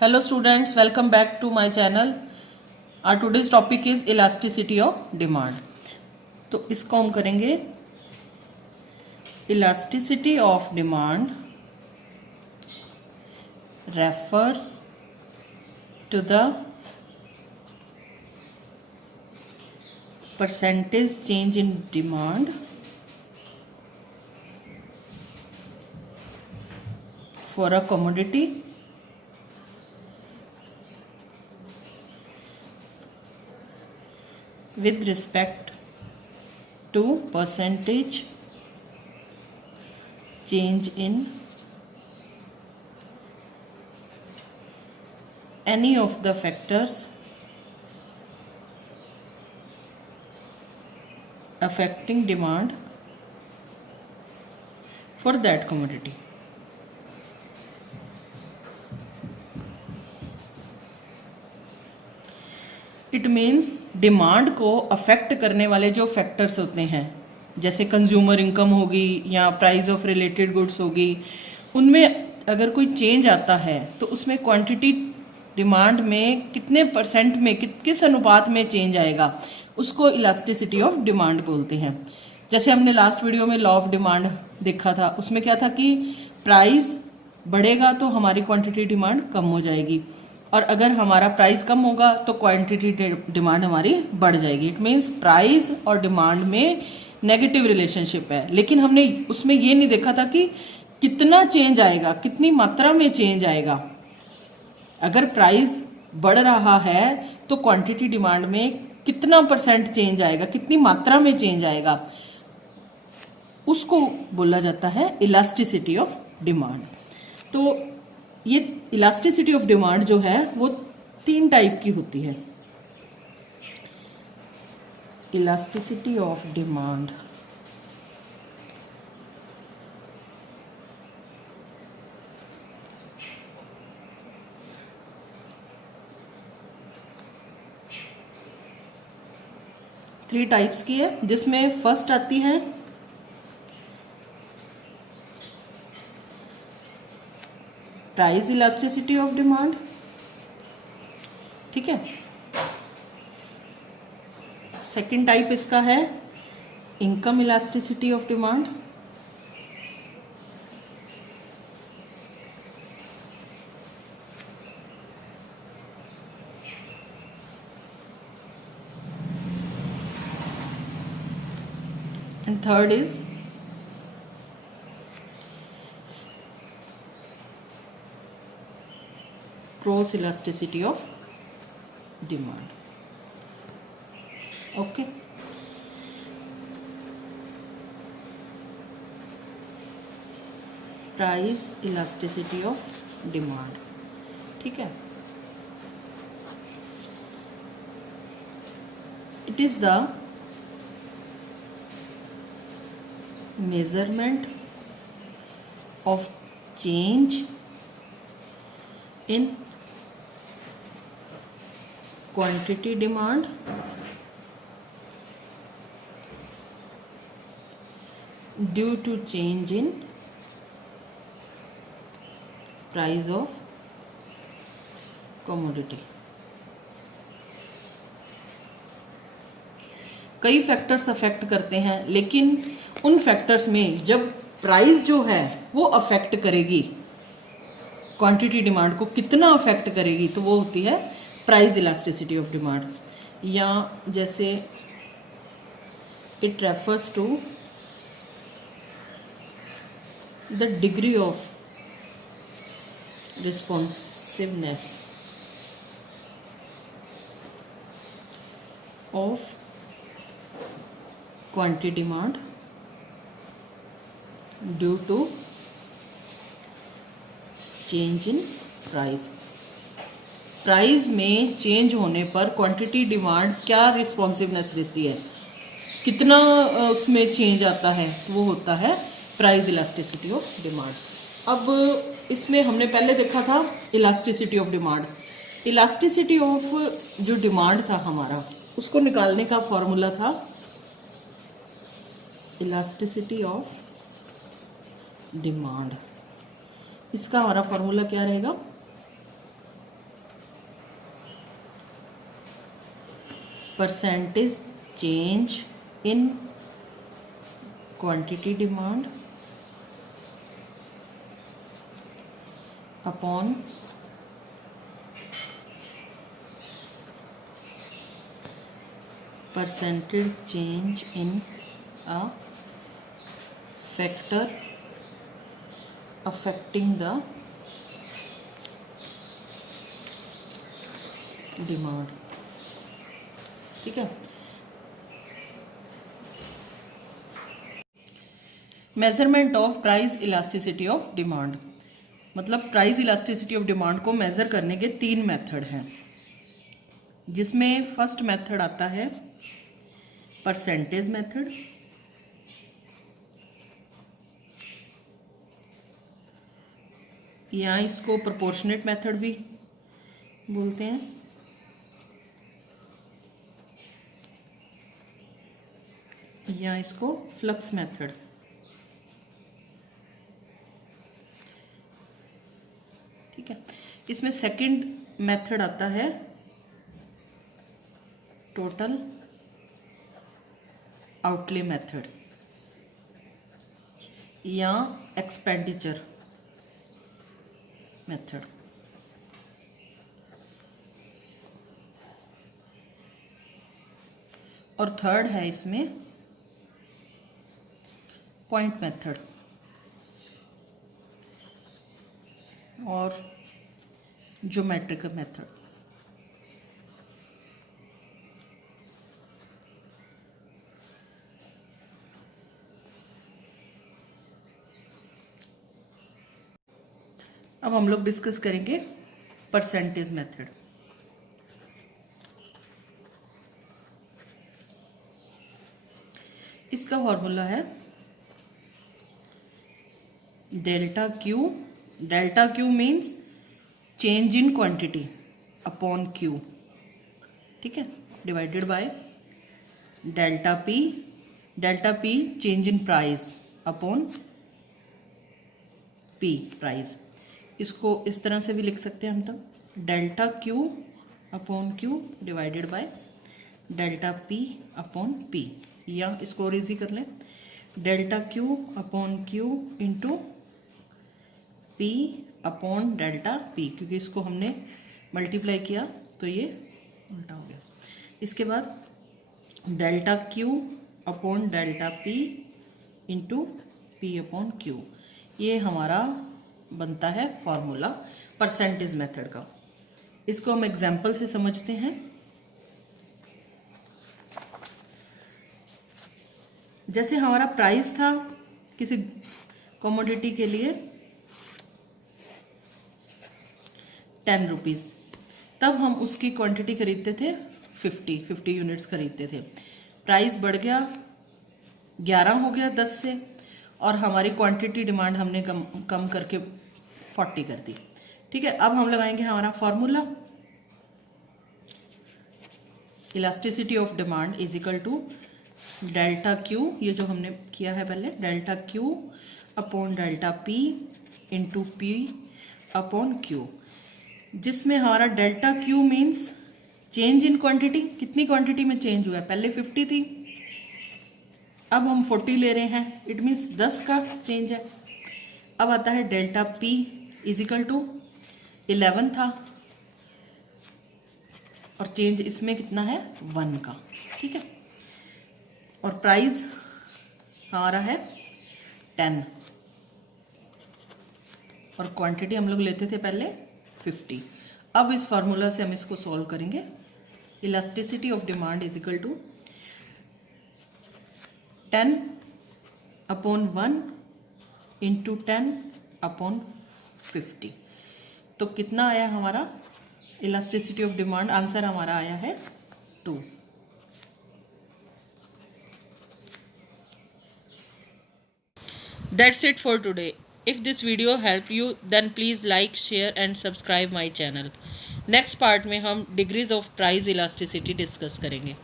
Hello students, welcome back to my channel. Our today's topic is elasticity of demand. तो इसको हम करेंगे elasticity of demand refers to the percentage change in demand for a commodity with respect to percentage change in any of the factors affecting demand for that commodity. It means demand को affect करने वाले जो factors होते हैं, जैसे consumer income होगी या price of related goods होगी, उनमें अगर कोई चेंज आता है तो उसमें क्वांटिटी डिमांड में कितने परसेंट में किस अनुपात में चेंज आएगा, उसको इलास्टिसिटी ऑफ डिमांड बोलते हैं. जैसे हमने लास्ट वीडियो में लॉ ऑफ डिमांड देखा था, उसमें क्या था कि प्राइस बढ़ेगा तो हमारी क्वांटिटी डिमांड कम हो जाएगी, और अगर हमारा प्राइस कम होगा तो क्वांटिटी डिमांड हमारी बढ़ जाएगी. इट मीन्स प्राइस और डिमांड में नेगेटिव रिलेशनशिप है, लेकिन हमने उसमें ये नहीं देखा था कि कितना चेंज आएगा, कितनी मात्रा में चेंज आएगा. अगर प्राइस बढ़ रहा है तो क्वांटिटी डिमांड में कितना परसेंट चेंज आएगा, कितनी मात्रा में चेंज आएगा, उसको बोला जाता है इलास्टिसिटी ऑफ डिमांड. तो ये इलास्टिसिटी ऑफ डिमांड जो है वो 3 टाइप की होती है. Elasticity of demand three types की है, जिसमें फर्स्ट आती है प्राइस इलास्टिसिटी ऑफ डिमांड. ठीक है. सेकंड टाइप इसका है income elasticity of demand. And third is cross elasticity of demand. Okay. Price elasticity of demand. ठीक है. It is the measurement of change in quantity demand due to change in price of commodity. कई factors affect करते हैं, लेकिन उन factors में जब price जो है वो अफेक्ट करेगी, क्वांटिटी डिमांड को कितना अफेक्ट करेगी, तो वो होती है प्राइस इलास्टिसिटी ऑफ डिमांड. या जैसे it refers to the degree of responsiveness of quantity demand due to change in price. Price में चेंज होने पर क्वांटिटी डिमांड क्या रिस्पॉन्सिवनेस देती है, कितना उसमें चेंज आता है, तो वो होता है प्राइस इलास्टिसिटी ऑफ डिमांड. अब इसमें हमने पहले देखा था elasticity of demand. Elasticity of जो डिमांड था हमारा, उसको निकालने का फॉर्मूला था इलास्टिसिटी ऑफ डिमांड. इसका हमारा फॉर्मूला क्या रहेगा, percentage change in quantity demand upon percentage change in a factor affecting the demand। ठीक है। Measurement of price elasticity of demand, मतलब प्राइस इलास्टिसिटी ऑफ डिमांड को मेजर करने के 3 मेथड हैं, जिसमें फर्स्ट मेथड आता है परसेंटेज मेथड, या इसको प्रोपोर्शनेट मेथड भी बोलते हैं, या इसको फ्लक्स मेथड। ठीक है। इसमें सेकंड मेथड आता है टोटल आउटले मेथड या एक्सपेंडिचर मेथड। और थर्ड है इसमें पॉइंट मेथड और ज्योमेट्रिकल मेथड। अब हम लोग डिस्कस करेंगे परसेंटेज मेथड। इसका फॉर्मूला है delta Q. Delta Q means change in quantity upon Q, ठीक है, divided by delta P. Delta P change in price upon P price. इसको इस तरह से भी लिख सकते हैं हम तब, delta Q upon Q divided by delta P upon P, या इसको और इजी कर लें, delta Q upon Q into P upon delta P, क्योंकि इसको हमने मल्टीप्लाई किया तो ये उल्टा हो गया। इसके बाद delta Q upon delta P into P upon Q, ये हमारा बनता है फॉर्मूला परसेंटेज मेथड का। इसको हम एग्जाम्पल से समझते हैं। जैसे हमारा प्राइस था किसी कमोडिटी के लिए 10 रुपीज़, तब हम उसकी क्वांटिटी खरीदते थे 50 यूनिट्स खरीदते थे। प्राइस बढ़ गया, 11 हो गया 10 से, और हमारी क्वांटिटी डिमांड हमने कम करके 40 कर दी। ठीक है। अब हम लगाएंगे हमारा formula, elasticity of demand is equal to delta Q, ये जो हमने किया है पहले, delta Q upon delta P into P upon Q, जिसमें हमारा delta Q means change in quantity, कितनी क्वांटिटी में चेंज हुआ है, पहले 50 थी, अब हम 40 ले रहे हैं, इट मीन्स 10 का चेंज है। अब आता है delta P is equal to 11 था, और चेंज इसमें कितना है 1 का, ठीक है। और प्राइस हमारा है 10, और क्वांटिटी हम लोग लेते थे पहले 50। अब इस फार्मूला से हम इसको सॉल्व करेंगे। Elasticity of demand is equal to 10 upon 1 into 10 upon 50। तो कितना आया हमारा इलास्टिसिटी ऑफ डिमांड, आंसर हमारा आया है 2। That's it for today. If this video helped you, then please like, share and subscribe my channel. Next part में हम degrees of price elasticity discuss करेंगे.